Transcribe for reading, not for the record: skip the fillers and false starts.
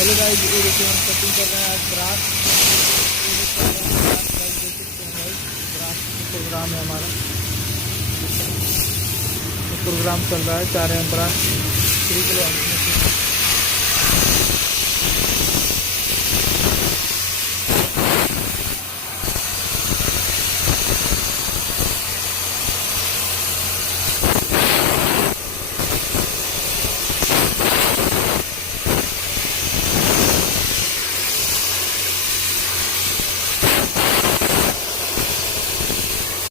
Hello guys, ये देखिए हम कटिंग कर रहे हैं आज ग्रास। ये देख सकते हैं ग्रास गाइस, देख सकते हैं गाइस, ग्रास प्रोग्राम है हमारा। प्रोग्राम चल रहा है 4 एम ब्रास 3 किलो।